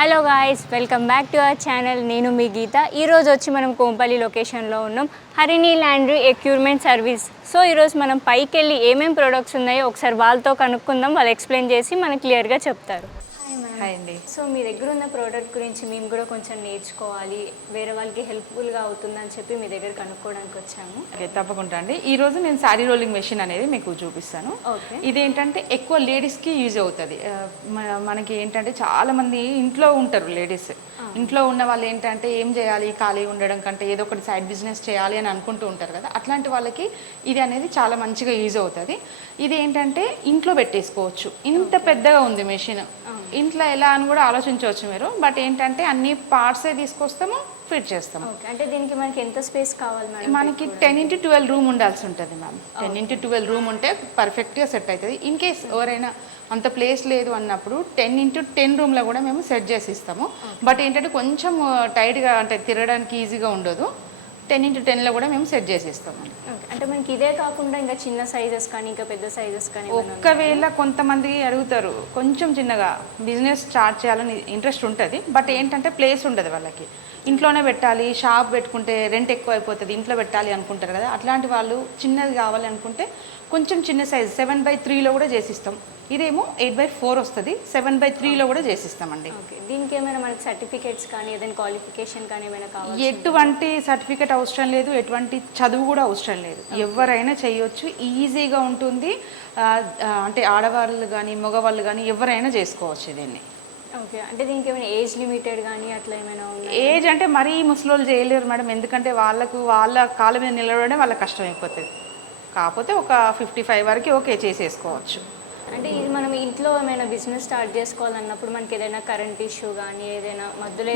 Hello guys, welcome back to our channel. నేను మీ గీత. ఈరోజు వచ్చి మనం కోంపల్లి లొకేషన్లో ఉన్నాం. Harini laundry equipment service. So ఈరోజు మనం పైకి వెళ్ళి ఏమేమి ప్రొడక్ట్స్ ఉన్నాయో ఒకసారి వాళ్ళతో కనుక్కుందాం. వాళ్ళు ఎక్స్ప్లెయిన్ చేసి మనకు క్లియర్గా చెప్తారు. హాయ్ అండి. సో మీ దగ్గర ఉన్న ప్రోడక్ట్ గురించి మేము కూడా కొంచెం నేర్చుకోవాలి, వేరే వాళ్ళకి హెల్ప్ఫుల్గా అవుతుందని చెప్పి మీ దగ్గర కనుక్కోవడానికి వచ్చాము. తప్పకుండా అండి. ఈరోజు నేను శారీ రోలింగ్ మెషిన్ అనేది మీకు చూపిస్తాను. ఇదేంటంటే ఎక్కువ లేడీస్కి యూజ్ అవుతుంది. మనకి ఏంటంటే చాలామంది ఇంట్లో ఉంటారు లేడీస్. ఇంట్లో ఉన్న వాళ్ళు ఏంటంటే ఏం చేయాలి, ఖాళీ ఉండడం కంటే ఏదో ఒకటి సైడ్ బిజినెస్ చేయాలి అని అనుకుంటూ ఉంటారు కదా. అట్లాంటి వాళ్ళకి ఇది అనేది చాలా మంచిగా యూజ్ అవుతుంది. ఇది ఏంటంటే ఇంట్లో పెట్టేసుకోవచ్చు. ఇంత పెద్దగా ఉంది మెషిన్, ఇంట్లో ఎలా అని కూడా ఆలోచించవచ్చు మీరు. బట్ ఏంటంటే అన్ని పార్ట్సే తీసుకొస్తాము, ఫిట్ చేస్తాము. అంటే దీనికి మనకి ఎంత స్పేస్ కావాలి మేడం? మనకి 10x12 రూమ్ ఉండాల్సి ఉంటుంది మ్యామ్. 10x12 రూమ్ ఉంటే పర్ఫెక్ట్గా సెట్ అవుతుంది. ఇన్ కేస్ ఎవరైనా అంత ప్లేస్ లేదు అన్నప్పుడు 10x10 రూమ్లో కూడా మేము సెట్ చేసి ఇస్తాము. బట్ ఏంటంటే కొంచెం టైట్గా అంటే తిరగడానికి ఈజీగా ఉండదు. 10x10లో కూడా మేము సెట్ చేసి ఇస్తాము. అంటే మనకి ఇదే కాకుండా ఇంకా చిన్న సైజెస్ కానీ ఇంకా పెద్ద సైజెస్ కానీ ఒక్కవేళ కొంతమంది అడుగుతారు కొంచెం చిన్నగా బిజినెస్ స్టార్ట్ చేయాలని ఇంట్రెస్ట్ ఉంటుంది. బట్ ఏంటంటే ప్లేస్ ఉండదు వాళ్ళకి. ఇంట్లోనే పెట్టాలి, షాప్ పెట్టుకుంటే రెంట్ ఎక్కువ అయిపోతుంది, ఇంట్లో పెట్టాలి అనుకుంటారు కదా. అట్లాంటి వాళ్ళు చిన్నది కావాలి అనుకుంటే కొంచెం చిన్న సైజ్ 7x3లో కూడా చేసిస్తాం. ఇదేమో 8x4 వస్తుంది, 7x3లో కూడా చేసిస్తామండి. దీనికి ఏమైనా మనకి సర్టిఫికేట్స్ కానీ ఏదైనా క్వాలిఫికేషన్ కానీ ఏమైనా కావాలి? ఎటువంటి సర్టిఫికేట్ అవసరం లేదు, ఎటువంటి చదువు కూడా అవసరం లేదు. ఎవరైనా చేయొచ్చు, ఈజీగా ఉంటుంది. అంటే ఆడవాళ్ళు కానీ మగవాళ్ళు కానీ ఎవరైనా చేసుకోవచ్చు దీన్ని. ఓకే. అంటే దీనికి ఏమైనా ఏజ్ లిమిటెడ్ కానీ అట్లా ఏమైనా ఉందా? ఏజ్ అంటే మరీ ముసలోళ్ళు చేయలేరు మేడం. ఎందుకంటే వాళ్ళ కాళ్ళ మీద నిలబడమే వాళ్ళకి కష్టం అయిపోతుంది. కాకపోతే ఒక 55 వరకు ఓకే చేసేసుకోవచ్చు. అంటే ఇది మనం ఇంట్లో ఏమైనా బిజినెస్ స్టార్ట్ చేసుకోవాలన్నప్పుడు మనకి ఏదైనా కరెంట్ ఇష్యూ కానీ ఏదైనా మధ్యలో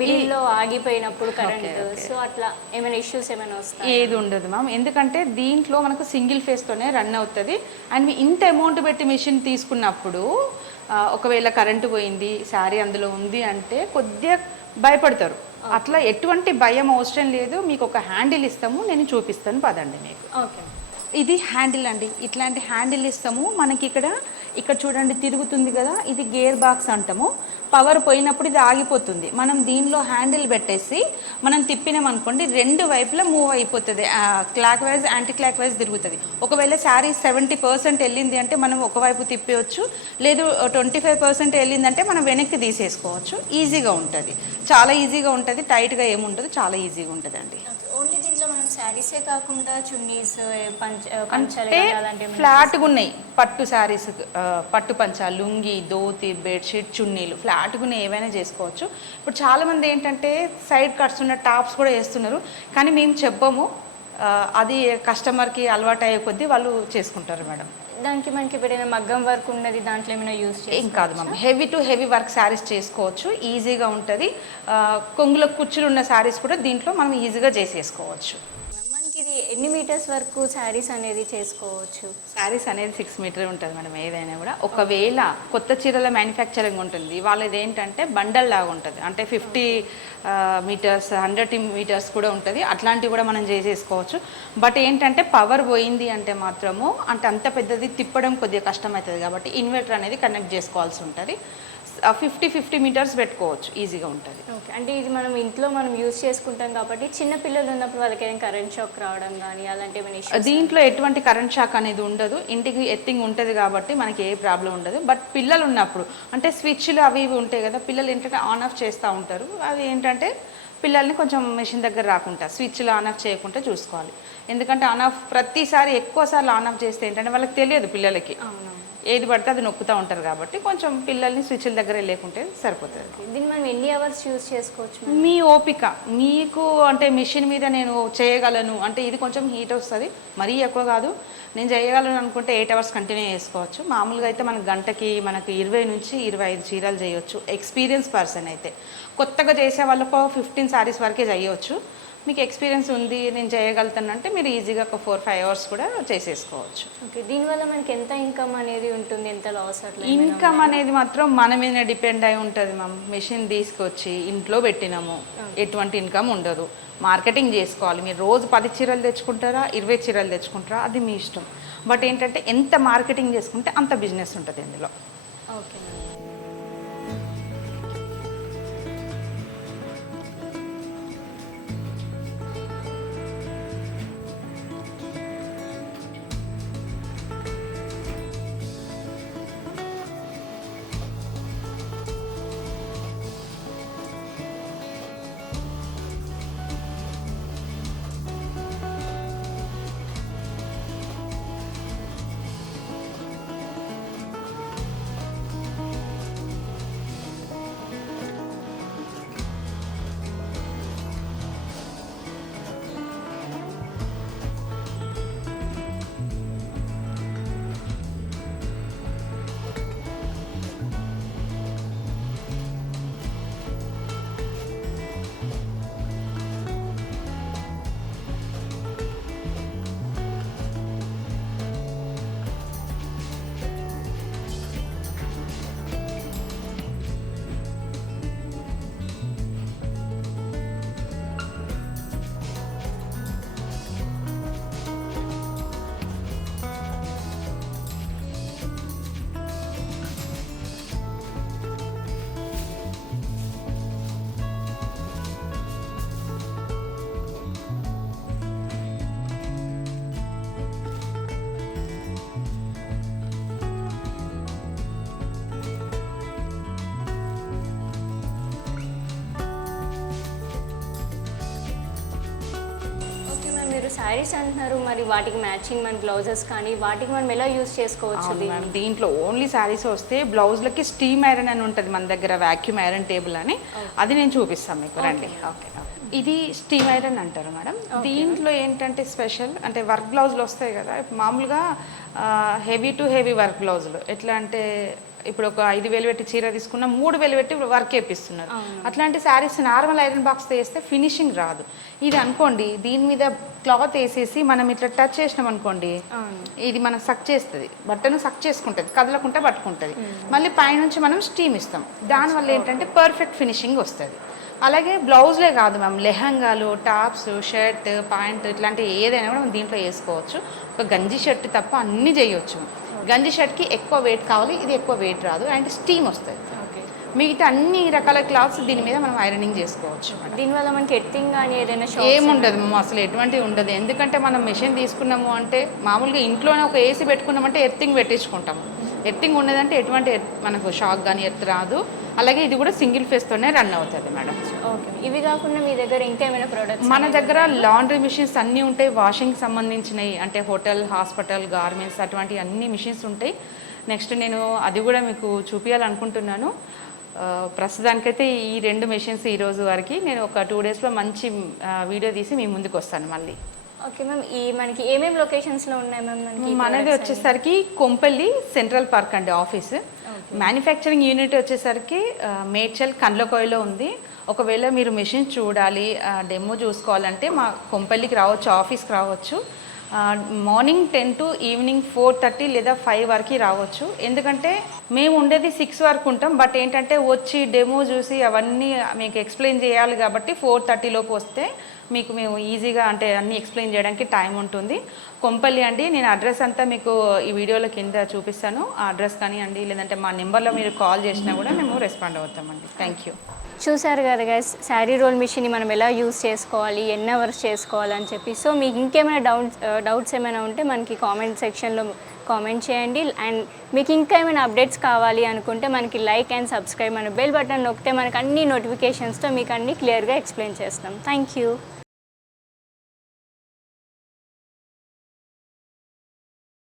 మిడిల్లో ఆగిపోయినప్పుడు కరెంట్, సో అట్లా ఏమైనా ఇష్యూస్ ఏమైనా వస్తాయి? ఏది ఉండదు మ్యామ్. ఎందుకంటే దీంట్లో మనకు సింగిల్ ఫేస్తోనే రన్ అవుతుంది. అండ్ ఇంత అమౌంట్ పెట్టి మెషిన్ తీసుకున్నప్పుడు ఒకవేళ కరెంటు పోయింది, శారీ అందులో ఉంది అంటే కొద్దిగా భయపడతారు. అట్లా ఎటువంటి భయం అవసరం లేదు. మీకు ఒక హ్యాండిల్ ఇస్తాము, నేను చూపిస్తాను పదండి మీకు. ఓకే. ఇది హ్యాండిల్ అండి. ఇట్లాంటి హ్యాండిల్ ఇస్తాము. మనకి ఇక్కడ చూడండి తిరుగుతుంది కదా, ఇది గేర్ బాక్స్ అంటాము. పవర్ పోయినప్పుడు ఇది ఆగిపోతుంది. మనం దీనిలో హ్యాండిల్ పెట్టేసి మనం తిప్పినాం అనుకోండి, రెండు వైపులా మూవ్ అయిపోతుంది. Clock wise anti clock wise తిరుగుతుంది. ఒకవేళ శారీ 70% వెళ్ళింది అంటే మనం ఒకవైపు తిప్పేయచ్చు, లేదు 25% వెళ్ళిందంటే మనం వెనక్కి తీసేసుకోవచ్చు. ఈజీగా ఉంటుంది, చాలా ఈజీగా ఉంటుంది. టైట్గా ఏముంటుంది, చాలా ఈజీగా ఉంటుంది అండి. ఓన్లీ దీంట్లో మనం శారీసే కాకుండా చున్నీస్, అంటే ఫ్లాట్గా ఉన్నాయి పట్టు శారీస్, పట్టు పంచ, లుంగి, ధోతి, బెడ్షీట్, చున్నీలు ఫ్లాట్గా ఉన్నాయి, ఏవైనా చేసుకోవచ్చు. ఇప్పుడు చాలామంది ఏంటంటే సైడ్ కట్స్ ఉన్న టాప్స్ కూడా వేస్తున్నారు, కానీ మేము చెప్పము. అది కస్టమర్కి అలవాటు అయ్యే కొద్దీ వాళ్ళు చేసుకుంటారు మేడం. దానికి మనకి ఎప్పుడైనా మగ్గం వర్క్ ఉన్నది దాంట్లో ఏమైనా యూజ్ ఏం కాదు ma'am. Heavy to heavy work saris చేసుకోవచ్చు, ఈజీగా ఉంటుంది. కొంగులో కుచ్చులు ఉన్న శారీస్ కూడా దీంట్లో మనం ఈజీగా చేసేసుకోవచ్చు. మనకి ఇది ఎన్ని మీటర్స్ వరకు శారీస్ అనేది చేసుకోవచ్చు? శారీస్ అనేది 6 మీటర్ ఉంటుంది మేడం. ఏదైనా కూడా ఒకవేళ కొత్త చీరల మ్యానుఫ్యాక్చరింగ్ ఉంటుంది, వాళ్ళది ఏంటంటే బండల్ లాగా ఉంటుంది. అంటే 50 మీటర్స్, 100 మీటర్స్ కూడా ఉంటుంది. అట్లాంటివి కూడా మనం చేసేసుకోవచ్చు. బట్ ఏంటంటే పవర్ పోయింది అంటే మాత్రము అంటే అంత పెద్దది తిప్పడం కొద్దిగా కష్టం అవుతుంది కాబట్టి ఇన్వర్టర్ అనేది కనెక్ట్ చేసుకోవాల్సి ఉంటుంది. 50 మీటర్స్ పెట్టుకోవచ్చు, ఈజీగా ఉంటుంది. ఓకే. అంటే ఇది మనం ఇంట్లో మనం యూజ్ చేసుకుంటాం కాబట్టి చిన్న పిల్లలు ఉన్నప్పుడు వాళ్ళకి ఏదైనా కరెంట్ షాక్ రావడం కానీ అలాంటి ఏమైనా ఇష్యూస్? దీంట్లో ఎటువంటి కరెంట్ షాక్ అనేది ఉండదు. ఇంటికి ఎత్తింగ్ ఉంటుంది కాబట్టి మనకి ఏ ప్రాబ్లం ఉండదు. బట్ పిల్లలు ఉన్నప్పుడు అంటే స్విచ్లు అవి ఇవి ఉంటాయి కదా, పిల్లలు ఏంటంటే ఆన్ ఆఫ్ చేస్తూ ఉంటారు. అది ఏంటంటే పిల్లల్ని కొంచెం మెషిన్ దగ్గర రాకుండా స్విచ్లు ఆన్ ఆఫ్ చేయకుండా చూసుకోవాలి. ఎందుకంటే ఆన్ ఆఫ్ ప్రతిసారి ఎక్కువసార్లు ఆన్ ఆఫ్ చేస్తే ఏంటంటే వాళ్ళకి తెలియదు, పిల్లలకి ఏది పడితే అది నొక్కుతూ ఉంటారు కాబట్టి కొంచెం పిల్లల్ని స్విచ్ల దగ్గర లేకుంటే సరిపోతుంది. దీన్ని మనం ఎన్ని అవర్స్ యూజ్ చేసుకోవచ్చు? మీ ఓపిక మీకు. అంటే మిషన్ మీద నేను చేయగలను అంటే ఇది కొంచెం హీట్ వస్తుంది, మరీ ఎక్కువ కాదు. నేను చేయగలను అనుకుంటే 8 అవర్స్ కంటిన్యూ చేసుకోవచ్చు. మామూలుగా అయితే మనకు గంటకి మనకు 20 నుంచి 25 చీరలు చేయొచ్చు. ఎక్స్పీరియన్స్ పర్సన్ అయితే, కొత్తగా చేసే వాళ్ళకు 15 శారీస్ వరకే చేయవచ్చు. మీకు ఎక్స్పీరియన్స్ ఉంది, నేను చేయగలుగుతాను అంటే మీరు ఈజీగా ఒక 4-5 అవర్స్ కూడా చేసేసుకోవచ్చు. ఓకే. దీనివల్ల మనకి ఎంత ఇన్కమ్ అనేది ఉంటుంది, ఎంత లాస్ అట్లా? ఇన్కమ్ అనేది మాత్రం మన మీద డిపెండ్ అయి ఉంటుంది మ్యామ్. మెషిన్ తీసుకొచ్చి ఇంట్లో పెట్టినాము, ఎటువంటి ఇన్కమ్ ఉండదు. మార్కెటింగ్ చేసుకోవాలి. మీరు రోజు 10 చీరలు తెచ్చుకుంటారా, 20 చీరలు తెచ్చుకుంటారా, అది మీ ఇష్టం. బట్ ఏంటంటే ఎంత మార్కెటింగ్ చేసుకుంటే అంత బిజినెస్ ఉంటుంది ఇందులో. ఓకే. శారీస్ అంటున్నారు, మరి వాటికి మ్యాచింగ్ మన బ్లౌజెస్ కానీ వాటికి మనం ఎలా యూస్ చేసుకోవచ్చు? అవును మ్యామ్, దీంట్లో ఓన్లీ శారీస్ వస్తే బ్లౌజ్లకి స్టీమ్ ఐరన్ అని ఉంటుంది మన దగ్గర, వ్యాక్యూమ్ ఐరన్ టేబుల్ అని, అది నేను చూపిస్తాను మీకు, రండి. ఓకే, ఇది స్టీమ్ ఐరన్ అంటారు మేడం. దీంట్లో ఏంటంటే స్పెషల్ అంటే వర్క్ బ్లౌజులు వస్తాయి కదా, మామూలుగా హెవీ టు హెవీ వర్క్ బ్లౌజులు ఎట్లా అంటే ఇప్పుడు ఒక 5,000 పెట్టి చీర తీసుకున్న 3,000 పెట్టి వర్క్ వేపిస్తున్నారు. అట్లాంటి శారీస్ నార్మల్ ఐరన్ బాక్స్ వేస్తే ఫినిషింగ్ రాదు. ఇది అనుకోండి, దీని మీద క్లాత్ వేసేసి మనం ఇట్లా టచ్ చేసినాం అనుకోండి, ఇది మనం సక్ చేస్తుంది, బట్టను సక్ చేసుకుంటుంది, కదలకుండా పట్టుకుంటుంది. మళ్ళీ పైనుంచి మనం స్టీమ్ ఇస్తాం, దానివల్ల ఏంటంటే పర్ఫెక్ట్ ఫినిషింగ్ వస్తుంది. అలాగే బ్లౌజ్లే కాదు మ్యామ్, లెహంగాలు, టాప్స్, షర్ట్, ప్యాంట్ ఇట్లాంటివి ఏదైనా కూడా మనం దీంట్లో వేసుకోవచ్చు. ఒక గంజి షర్ట్ తప్ప అన్నీ చేయొచ్చు. గంజి షర్ట్కి ఎక్కువ వెయిట్ కావాలి, ఇది ఎక్కువ వెయిట్ రాదు, అండ్ స్టీమ్ వస్తుంది. మిగతా అన్ని రకాల క్లాత్స్ దీని మీద మనం ఐరనింగ్ చేసుకోవచ్చు. దీనివల్ల మనకి ఎర్తింగ్ కానీ ఏదైనా ఏముండదు మేము, అసలు ఎటువంటి ఉండదు. ఎందుకంటే మనం మెషిన్ తీసుకున్నాము అంటే మామూలుగా ఇంట్లోనే ఒక ఏసీ పెట్టుకున్నామంటే ఎర్తింగ్ పెట్టించుకుంటాము. ఎర్తింగ్ ఉన్నదంటే ఎటువంటి మనకు షాక్ కానీ ఎర్త్ రాదు. అలాగే ఇది కూడా సింగిల్ ఫేస్తోనే రన్ అవుతుంది మేడం. ఓకే, ఇవి కాకుండా మీ దగ్గర ఇంకేమైనా ప్రోడక్ట్స్? మన దగ్గర లాండ్రీ మిషన్స్ అన్నీ ఉంటాయి, వాషింగ్ సంబంధించినవి అంటే హోటల్, హాస్పిటల్, గార్మెంట్స్ అటువంటి అన్ని మిషన్స్ ఉంటాయి. నెక్స్ట్ నేను అది కూడా మీకు చూపించాలనుకుంటున్నాను. ప్రస్తుతానికైతే ఈ 2 మెషిన్స్ ఈరోజు వరకు, నేను ఒక 2 డేస్లో మంచి వీడియో తీసి మీ ముందుకు వస్తాను మళ్ళీ. ఓకే మ్యామ్, ఈ మనకి ఏమేమి లొకేషన్స్లో ఉన్నాయి మ్యామ్? మనది వచ్చేసరికి కొంపల్లి సెంట్రల్ పార్క్ అండి ఆఫీస్. మ్యానుఫ్యాక్చరింగ్ యూనిట్ వచ్చేసరికి మేడ్చల్ కండ్లకోయలో ఉంది. ఒకవేళ మీరు మెషిన్ చూడాలి, డెమో చూసుకోవాలంటే మా కొంపల్లికి రావచ్చు, ఆఫీస్కి రావచ్చు. మార్నింగ్ 10 to ఈవినింగ్ 4:30 లేదా 5 వరకు రావచ్చు. ఎందుకంటే మేము ఉండేది 6 వరకు ఉంటాం, బట్ ఏంటంటే వచ్చి డెమో చూసి అవన్నీ మీకు ఎక్స్ప్లెయిన్ చేయాలి కాబట్టి 4:30 లోపు వస్తే మీకు మేము ఈజీగా అంటే అన్నీ ఎక్స్ప్లెయిన్ చేయడానికి టైం ఉంటుంది. కొంపల్లి అండి, నేను అడ్రస్ అంతా మీకు ఈ వీడియోలో కింద చూపిస్తాను. ఆ అడ్రస్ కానివ్వండి, లేదంటే మా నెంబర్లో మీరు కాల్ చేసినా కూడా మేము రెస్పాండ్ అవుతామండి. Thank you. చూసారు కదా గైస్, శారీ రోల్ మిషన్ని మనం ఎలా యూస్ చేసుకోవాలి, ఎన్ని అవర్స్ చేసుకోవాలని చెప్పి. సో మీకు ఇంకేమైనా డౌట్స్ ఏమైనా ఉంటే మనకి కామెంట్ సెక్షన్లో కామెంట్ చేయండి. అండ్ మీకు ఇంకా ఏమైనా అప్డేట్స్ కావాలి అనుకుంటే మనకి లైక్ అండ్ సబ్స్క్రైబ్, మన బెల్ బటన్ నొక్కితే మనకు అన్ని నోటిఫికేషన్స్తో మీకు అన్నీ క్లియర్గా ఎక్స్ప్లెయిన్ చేస్తాం. Thank you.